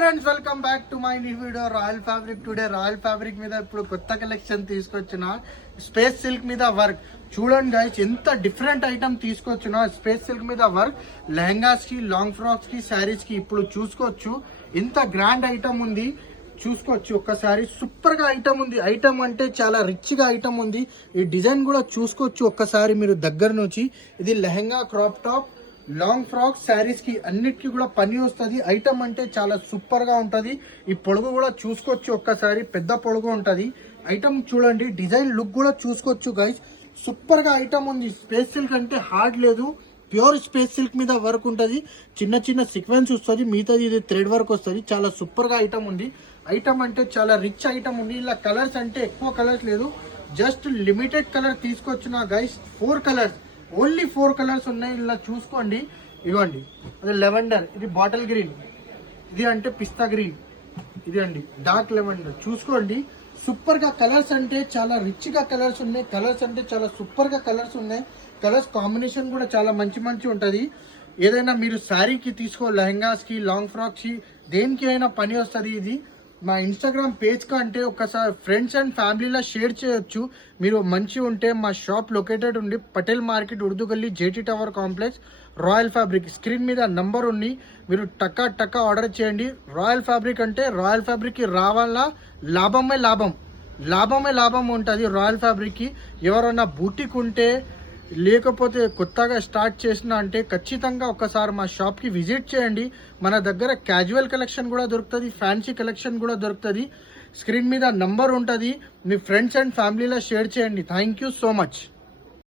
Friends welcome back to my new video royal fabric. Today royal fabric మీద ఇప్పుడు కొత్త collection తీసుకొచ్చిన space silk మీద వర్క్. చూడండి గైస్, ఎంత డిఫరెంట్ ఐటమ్ తీసుకొచ్చిన స్పేస్ సిల్క్ మీద వర్క్. లెహంగాస్ కి, లాంగ్ ఫ్రాక్స్ కి, శారీస్ కి ఇప్పుడు చూసుకోవచ్చు. ఎంత గ్రాండ్ ఐటమ్ ఉంది చూసుకోవచ్చు. ఒక్కసారి సూపర్ గా ఐటమ్ ఉంది. ఐటమ్ అంటే చాలా రిచ్ గా ఐటమ్ ఉంది. ఈ డిజైన్ కూడా చూసుకోవచ్చు ఒక్కసారి మీరు దగ్గర నుంచి. ఇది lehenga, crop top, long frock, saris కి అన్నిటికీ కూడా పని వస్తుంది. ఐటమ్ అంటే చాలా సూపర్ గా ఉంటది. ఈ పొడుగు కూడా చూసుకోవచ్చు ఒక్కసారి, పెద్ద పొడుగు ఉంటది. ఐటమ్ చూడండి, డిజైన్ లుక్ కూడా చూసుకోవచ్చు గైస్. సూపర్ గా ఐటమ్ ఉంది. స్పేస్ సిల్క్ అంటే హార్డ్ లేదు, ప్యూర్ స్పేస్ సిల్క్ మీద వర్క్ ఉంటది. చిన్న చిన్న సీక్వెన్స్ వస్తుంది, మిగతాది ఇది థ్రెడ్ వర్క్ వస్తుంది. చాలా సూపర్ గా ఐటమ్ ఉంది. ఐటమ్ అంటే చాలా రిచ్ ఐటమ్ ఉంది. ఇలా కలర్స్ అంటే ఎక్కువ కలర్స్ లేదు, జస్ట్ లిమిటెడ్ కలర్ తీసుకొచ్చిన గైస్. 4 కలర్స్, ఓన్లీ 4 కలర్స్ ఉన్నాయి. ఇలా చూసుకోండి, ఇవ్వండి. అది లెవెండర్, ఇది బాటిల్ గ్రీన్, ఇది అంటే పిస్తా గ్రీన్, ఇది అండి డార్క్ లెవెండర్. చూసుకోండి, సూపర్ గా కలర్స్ అంటే చాలా రిచ్ గా కలర్స్ ఉన్నాయి. కలర్స్ అంటే చాలా సూపర్ గా కలర్స్ ఉన్నాయి. కలర్స్ కాంబినేషన్ కూడా చాలా మంచి మంచి ఉంటది. ఏదైనా మీరు శారీకి తీసుకో, లెహంగాస్ కి, లాంగ్ ఫ్రాక్స్ కి, దేనికి అయినా పని వస్తుంది. ఇది మా ఇన్స్టాగ్రామ్ పేజ్ కంటే ఒకసారి ఫ్రెండ్స్ అండ్ ఫ్యామిలీలో షేర్ చేయొచ్చు. మీరు మంచి ఉంటే మా షాప్ లొకేటెడ్ ఉండి పటేల్ మార్కెట్, ఉర్దూ గల్లీ, JT tower complex, royal fabric. Screen మీద నంబర్ ఉంది, మీరు టక్కా ఆర్డర్ చేయండి. రాయల్ ఫ్యాబ్రిక్ అంటే రాయల్ ఫ్యాబ్రిక్కి రావాలా, లాభమే లాభం ఉంటుంది రాయల్ ఫ్యాబ్రిక్కి. ఎవరన్నా బూటిక్ ఉంటే లేకపోతే కొత్తగా స్టార్ట్ చేసిన అంటే ఖచ్చితంగా ఒకసారి మా షాప్కి విజిట్ చేయండి. మన దగ్గర క్యాజువల్ కలెక్షన్ కూడా దొరుకుతుంది, ఫ్యాన్సీ కలెక్షన్ కూడా దొరుకుతుంది. స్క్రీన్ మీద నంబర్ ఉంటుంది, మీ ఫ్రెండ్స్ అండ్ ఫ్యామిలీలో షేర్ చేయండి. Thank you so much.